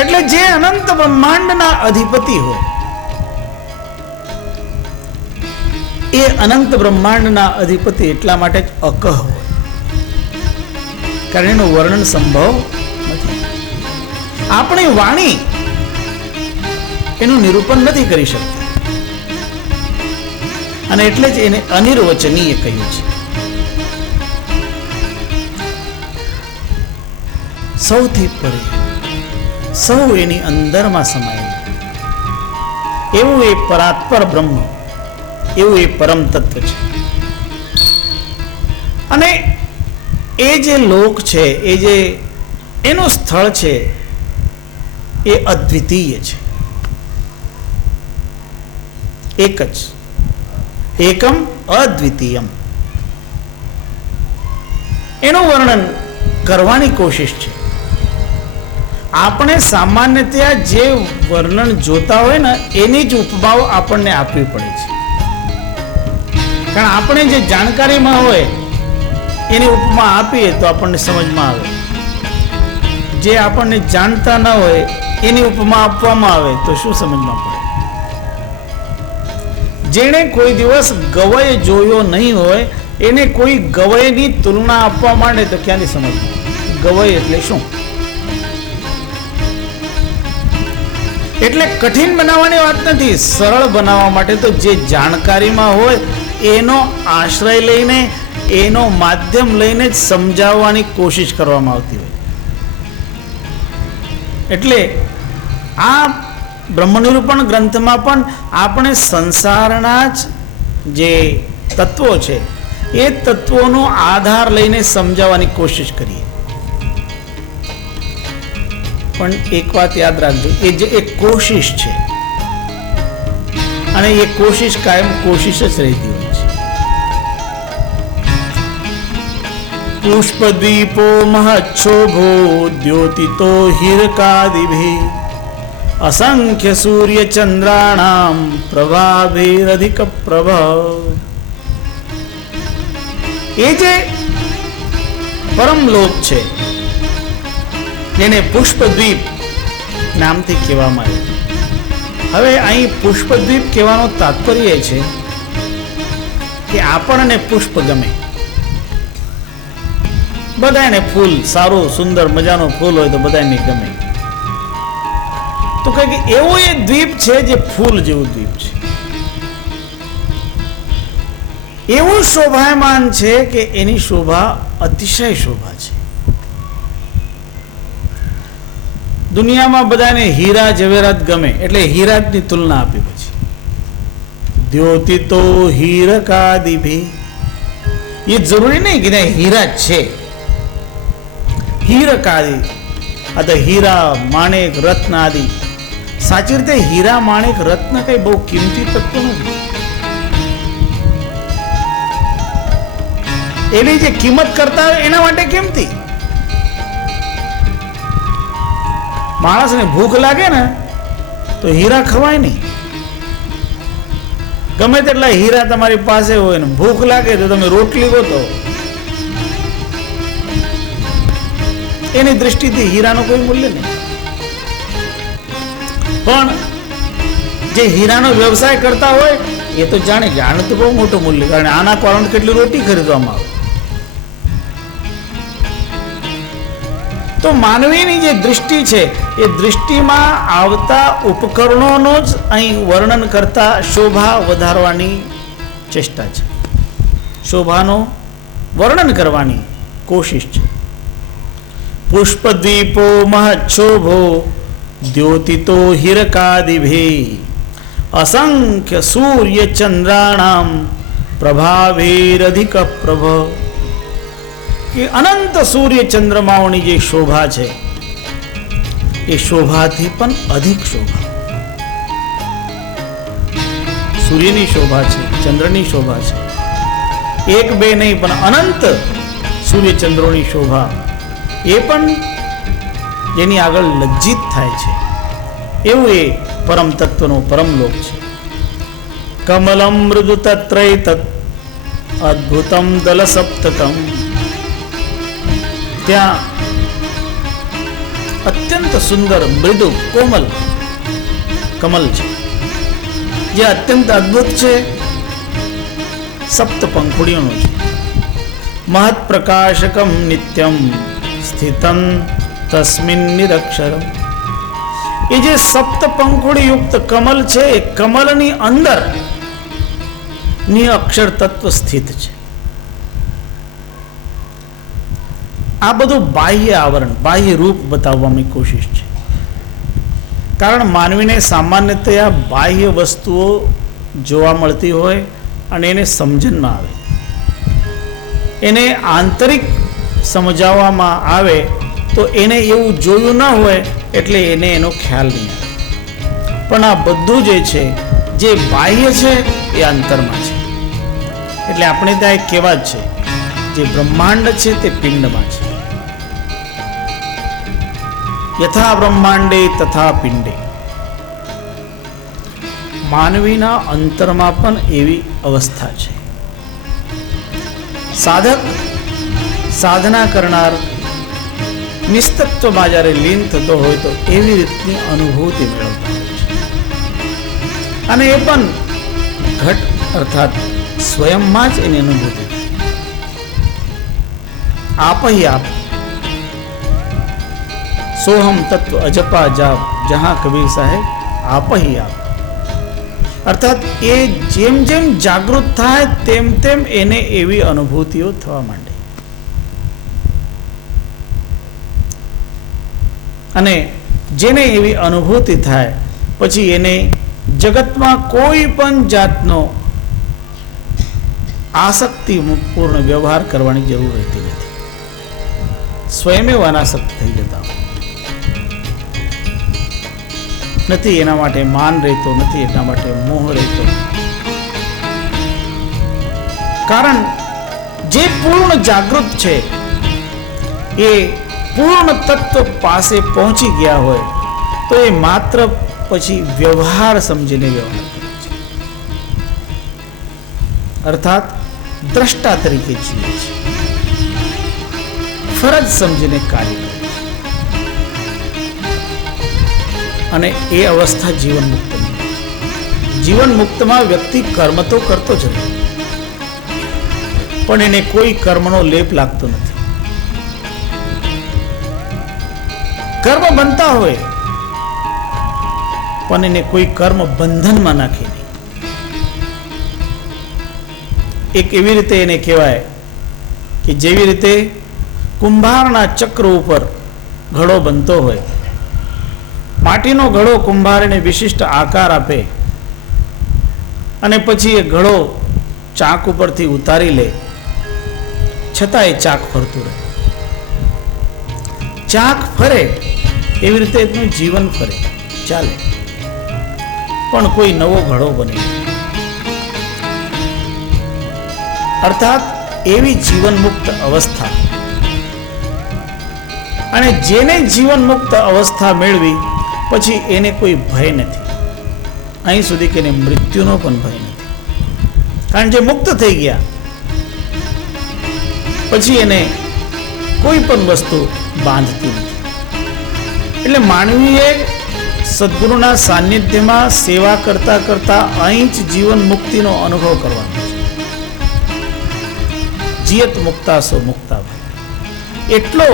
એટલે જે અનંત બ્રહ્માંડના અધિપતિ હોય એ અનંત બ્રહ્માંડના અધિપતિ એટલા માટે જ અકહ હોય, કારણ એનું વર્ણન સંભવ નથી. આપણી વાણી એનું નિરૂપણ નથી કરી શકતી, અને એટલે જ એને અનિર્વચનીય કહ્યું છે. સૌથી પરે, સૌ એની અંદરમાં સમાયેલું એવું એ પરાત્પર બ્રહ્મ, એવું એ પરમ તત્વ છે. અને એ જે લોક છે, એ જે એનું સ્થળ છે, એ અદ્વિતીય છે. એક જ, એકમ અદ્વિતીયમ. એનું વર્ણન કરવાની કોશિશ છે. આપણે સામાન્યતયા જે વર્ણન જોતા હોય ને એની જ ઉપમાઓ આપણને આપવી પડે છે, કારણ આપણે જે જાણકારીમાં હોય એની ઉપમા આપીએ તો આપણને સમજમાં આવે. જે આપણને જાણતા ન હોય એની ઉપમા આપવામાં આવે તો શું સમજમાં પડે? જેણે કોઈ દિવસ ગવય જોયો નહીં હોય એને કોઈ ગવયની તુલના આપવા માંડે તો ક્યાંથી સમજમાં? ગવય એટલે શું? એટલે કઠિન બનાવવાની વાત નથી, સરળ બનાવવા માટે તો જે જાણકારીમાં હોય એનો આશ્રય લઈને, એનો માધ્યમ લઈને જ સમજાવવાની કોશિશ કરવામાં આવતી હોય. એટલે આ બ્રહ્મનિરૂપણ ગ્રંથમાં પણ આપણે સંસારના જ જે તત્વો છે એ તત્વોનો આધાર લઈને સમજાવવાની કોશિશ કરીએ. પણ એક વાત યાદ રાખજો, એ જે એક કોશિશ છે, અને એ કોશિશ કાયમ કોશિશ જ રહેતી હોય છે. પુષ્પદીપો મહચ્છોભો દ્યોતિતો હીરકાદિભિ અસંખ્ય સૂર્ય ચંદ્રાણામ પ્રભાભિરધિક પ્રભ. એ જે પરમલોક છે જેને પુષ્પદ્વીપ નામથી કહેવામાં આવ્યું. હવે અહીં પુષ્પદ્વીપ કહેવાનો તાત્પર્ય છે કે આપણને પુષ્પ ગમે. બધાને ફૂલ સારું સુંદર મજાનું ફૂલ હોય તો બધાને ગમે. તો કહે કે એવું એ દ્વીપ છે જે ફૂલ જેવું દ્વીપ છે, એવું શોભાયમાન છે કે એની શોભા અતિશય શોભા છે. દુનિયામાં બધાને હીરા જવેરાત ગમે એટલે હીરાની તુલના આપી. પછી દ્યોતિતો હીરકાદિભિ, એ જરૂરી નહીં કે હીરા છે. હીરકાદિ અથવા હીરા માણેક રત્ન આદિ. સાચી રીતે હીરા માણેક રત્ન કઈ બહુ કિંમતી તત્વ નથી. એની જે કિંમત કરતા હોય એના માટે કિંમતી. માણસને ભૂખ લાગે ને તો હીરા ખવાય નહીં. ગમે તેટલા હીરા તમારી પાસે હોય ને ભૂખ લાગે તો તમે રોટલી ગોતો, એની દૃષ્ટિથી હીરાનું કોઈ મૂલ્ય નહીં. પણ જે હીરાનો વ્યવસાય કરતા હોય એ તો જાણે કે આનું તો બહુ મોટું મૂલ્ય, કારણ આના કારણ કેટલી રોટી ખરીદવામાં આવે. તો માનવીની જે દૃષ્ટિ છે એ દૃષ્ટિમાં આવતા ઉપકરણોનો જ અહીં વર્ણન કરતા શોભા વધારવાની ચેષ્ટા છે, શોભાનો વર્ણન કરવાની કોશિશ છે. પુષ્પદ્વીપો મહચ્છોભો દ્યોતિતો હીરકાદિભિ અસંખ્ય સૂર્ય ચંદ્રાણામ પ્રભાભિરધિક પ્રભ. કે અનંત સૂર્ય ચંદ્રમાઓની જે શોભા છે એ શોભાથી પણ અધિક શોભા. સૂર્યની શોભા છે, ચંદ્રની શોભા છે, એક બે નહીં પણ અનંત સૂર્ય ચંદ્રોની શોભા એ પણ જેની આગળ લજ્જિત થાય છે એવું એ પરમ તત્વનો પરમલોક છે. કમલમ મૃદુ તત્રય તત્ અદ્ભુતમ દલ સપ્તકમ. ત્યાં અત્યંત સુંદર મૃદુ કોમલ કમલ છે, જે અત્યંત અદ્ભુત છે, સપ્ત પંખુડીઓનું છે. મહત પ્રકાશકમ નિત્યમ સ્થિતમ તસ્મિન નિરક્ષરમ. એ જે સપ્ત પંખુડી યુક્ત કમલ છે, એ કમલની અંદર અક્ષર તત્વ સ્થિત છે. આ બધું બાહ્ય આવરણ, બાહ્ય રૂપ બતાવવાની કોશિશ છે. કારણ માનવીને સામાન્યતયા બાહ્ય વસ્તુઓ જોવા મળતી હોય અને એને સમજણમાં આવે, એને આંતરિક સમજાવવામાં આવે તો એને એવું જોયું ના હોય એટલે એને એનો ખ્યાલ નહીં આવે. પણ આ બધું જે છે, જે બાહ્ય છે એ અંતરમાં છે. એટલે આપણે ત્યાં એક કહેવત છે, જે બ્રહ્માંડ છે તે પિંડમાં છે. યથા બ્રહ્માંડે તથા પિંડે. માનવીના અંતરમાં પણ એવી અવસ્થા છે. સાધક, સાધના કરનાર નિસ્તત્વમાં જ્યારે લીન થતો હોય તો એવી રીતની અનુભૂતિ મેળવતા હોય છે. અને એ પણ ઘટ અર્થાત સ્વયંમાં જ એની અનુભૂતિ. આપ હી આપ, સોહમ તત્વ અજપા જાપ, જહાં કબીર સાહેબ આપ હી આપ. અર્થાત એ જેમ જેમ જાગૃત થાય તેમ તેમ એને એવી અનુભૂતિઓ થવા માંડે. અને જેને એવી અનુભૂતિ થાય પછી એને જગતમાં કોઈ પણ જાતનો આસક્તિપૂર્ણ વ્યવહાર કરવાની જરૂર રહેતી નથી. સ્વયં અનાસક્ત થઈ જતા હોય. નથી એના માટે માન રહેતો, નથી એના માટે મોહ રહેતો. કારણ જે પૂર્ણ જાગૃત છે એ પૂર્ણ તત્વ પાસે પહોંચી ગયા હોય તો એ માત્ર પછી વ્યવહાર સમજીને વ્યવહાર કરે છે. અર્થાત દ્રષ્ટા તરીકે જીવે છે, ફરજ સમજીને કાર્ય કરે છે. અને એ અવસ્થા જીવન મુક્તની. જીવન મુક્તમાં વ્યક્તિ કર્મ તો કરતો જ નથી, પણ એને કોઈ કર્મનો લેપ લાગતો નથી. કર્મ બનતા હોય પણ એને કોઈ કર્મ બંધનમાં નાખે નહીં. એક એવી રીતે એને કહેવાય કે જેવી રીતે કુંભારના ચક્ર ઉપર ઘડો બનતો હોય, માટીનો ઘડો કુંભારને વિશિષ્ટ આકાર આપે અને પછી એ ઘડો ચાક ઉપરથી ઉતારી લે, છતાં એ ચાક ફરતું રહે. ચાક ફરે એવી રીતે એનું જીવન ફરે, ચાલે, પણ કોઈ નવો ઘડો બને. અર્થાત એવી જીવન મુક્ત અવસ્થા. અને જેને જીવન મુક્ત અવસ્થા મેળવી પછી એને કોઈ ભય નથી. અહીં સુધી કે એને મૃત્યુનો પણ ભય નથી. કારણ જે મુક્ત થઈ ગયા પછી એને કોઈ પણ વસ્તુ બાંધતી નથી. એટલે માનવીએ સદગુરુના સાનિધ્યમાં સેવા કરતા કરતા અહીં જ જીવન મુક્તિનો અનુભવ કરવાનો છે. જીયત મુક્તા સો મુક્તા. એટલો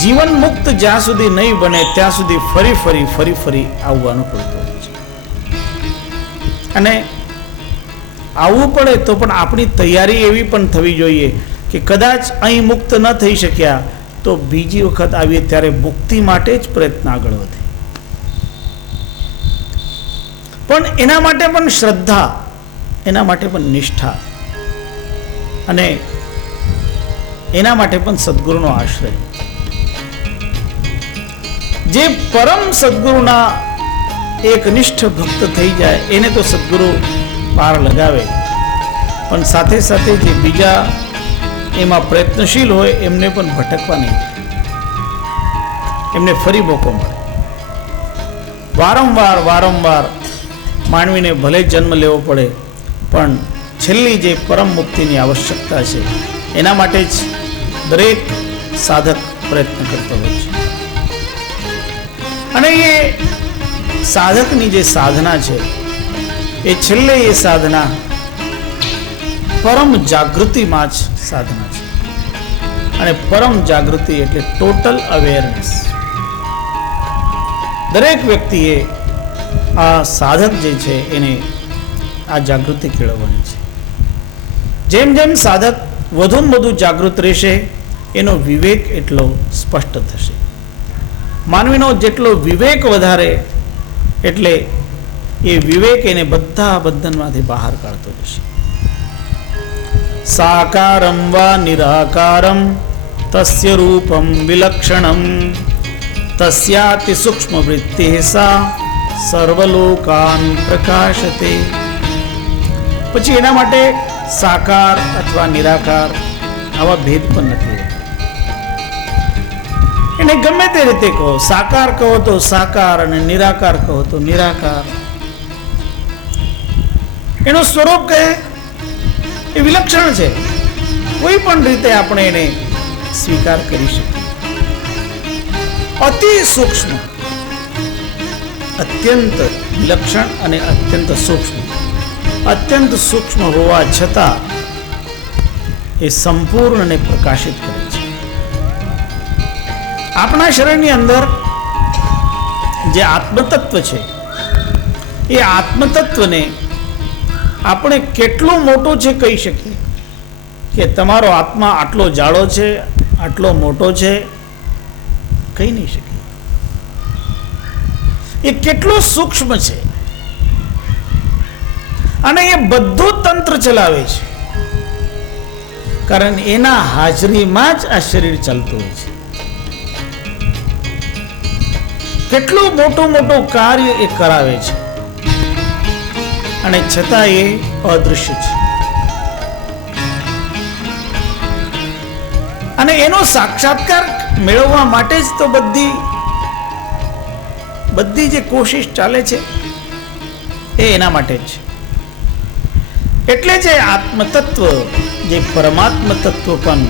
જીવન મુક્ત જ્યાં સુધી નહીં બને ત્યાં સુધી ફરી ફરી આવવાનું પડતું હોય છે. અને આવવું પડે તો પણ આપણી તૈયારી એવી પણ થવી જોઈએ કે કદાચ અહીં મુક્ત ન થઈ શક્યા તો બીજી વખત આવીએ ત્યારે મુક્તિ માટે જ પ્રયત્ન આગળ વધે. પણ એના માટે પણ શ્રદ્ધા, એના માટે પણ નિષ્ઠા અને એના માટે પણ સદગુરુનો આશ્રય. જે પરમ સદગુરુના એક નિષ્ઠ ભક્ત થઈ જાય એને તો સદગુરુ પાર લગાવે, પણ સાથે સાથે જે બીજા એમાં પ્રયત્નશીલ હોય એમને પણ ભટકવા નહીં, એમને ફરી મોકો મળે. વારંવાર માનવીને ભલે જન્મ લેવો પડે પણ છેલ્લી જે પરમ મુક્તિની આવશ્યકતા છે એના માટે જ દરેક સાધક પ્રયત્ન કરતો હોય છે. અને એ સાધકની જે સાધના છે એ છેલ્લે એ સાધના પરમ જાગૃતિમાં જ સાધના છે. અને પરમ જાગૃતિ એટલે ટોટલ અવેરનેસ. દરેક વ્યક્તિએ આ સાધક જે છે એને આ જાગૃતિ કેળવવાની છે. જેમ જેમ સાધક વધુમાં વધુ જાગૃત રહેશે એનો વિવેક એટલો સ્પષ્ટ થશે. માનવીનો જેટલો વિવેક વધારે એટલે એ વિવેક એને બધા બંધનમાંથી બહાર કાઢતો જશે. સાકારમ વા નિરાકારમ તસ્ય રૂપમ વિલક્ષણમ તસ્યાતિ સૂક્ષ્મ વૃત્તિ સા સર્વલોકાન પ્રકાશતે. પછી એના માટે સાકાર અથવા નિરાકાર આવા ભેદ પણ નથી. એને ગમે તે રીતે કહો, સાકાર કહો તો સાકાર અને નિરાકાર કહો તો નિરાકાર. એનું સ્વરૂપ કહે એ વિલક્ષણ છે. કોઈ પણ રીતે આપણે એને સ્વીકાર કરી શકીએ. અતિ સૂક્ષ્મ, અત્યંત વિલક્ષણ અને અત્યંત સૂક્ષ્મ. અત્યંત સૂક્ષ્મ હોવા છતાં એ સંપૂર્ણને પ્રકાશિત કરે છે. આપણા શરીરની અંદર જે આત્મતત્વ છે એ આત્મતત્વને આપણે કેટલું મોટું છે કહી શકીએ કે તમારો આત્મા આટલો જાડો છે, આટલો મોટો છે, કહી નહીં શકીએ. એ કેટલું સૂક્ષ્મ છે અને એ બધું તંત્ર ચલાવે છે, કારણ એના હાજરીમાં જ આ શરીર ચાલતું હોય છે. કેટલું મોટું મોટું કાર્ય એ કરાવે છે અને છતાં એ અદૃશ્ય છે. અને એનો સાક્ષાત્કાર મેળવવા માટે જ તો બધી જે કોશિશ ચાલે છે એ એના માટે જ છે. એટલે જે આત્મતત્વ, જે પરમાત્મ તત્વ પણ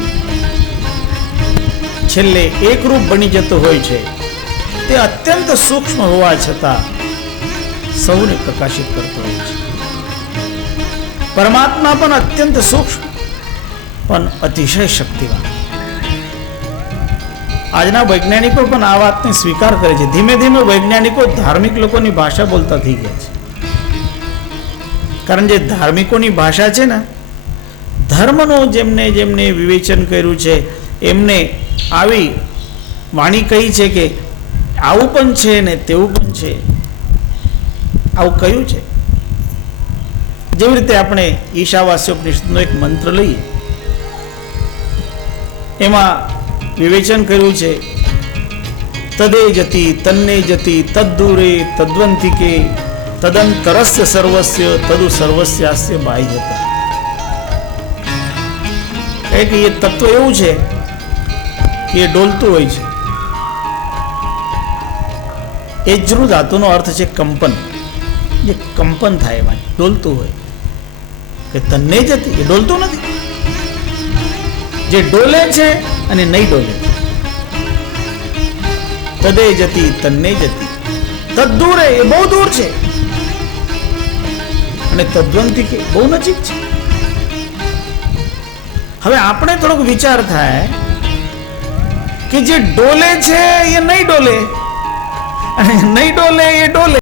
છેલ્લે એકરૂપ બની જતો હોય છે તે અત્યંત સૂક્ષ્મ હોવા છતાં સૌને પ્રકાશિત કરતો હોય છે. પરમાત્મા પણ અત્યંત સૂક્ષ્મ પણ અતિશય શક્તિવાન. આજના વૈજ્ઞાનિકો પણ આ વાતને સ્વીકાર કરે છે. ધીમે ધીમે વૈજ્ઞાનિકો ધાર્મિક લોકોની ભાષા બોલતા થઈ ગયા છે. કારણ જે ધાર્મિકોની ભાષા છે ને, ધર્મનું જેમને વિવેચન કર્યું છે એમને આવી વાણી કહી છે કે આવું પણ છે ને તેવું પણ છે. આવું કયું છે? જેવી રીતે આપણે ઈશાવાસ્યોપનિષદનો એક મંત્ર લઈએ, એમાં વિવેચન કર્યું છે તદે જતી તન્ને જતી તદ્દૂરે તદ્વંતિકે તદંતરસ્ય સર્વસ્ય તદુ સર્વસ્યાસ્ય બાહ્ય જતા. કે એ તત્વ એવું છે કે એ ડોલતું હોય છે. એ જૃ ધાતુનો અર્થ છે કંપન. જે કંપન થાય એમાં ડોલતું હોય. કે તન્ને જતી એ ડોલતું નથી, જે ડોલે છે અને નહીં ડોલે. તદે જતી તન્ને જતી તદ્દૂરે એ બહુ દૂર છે અને તદ્વંતી કે બહુ નજીક છે. હવે આપણે થોડોક વિચાર થાય કે જે ડોલે છે એ નહીં ડોલે અને નહીં ડોલે એ ડોલે.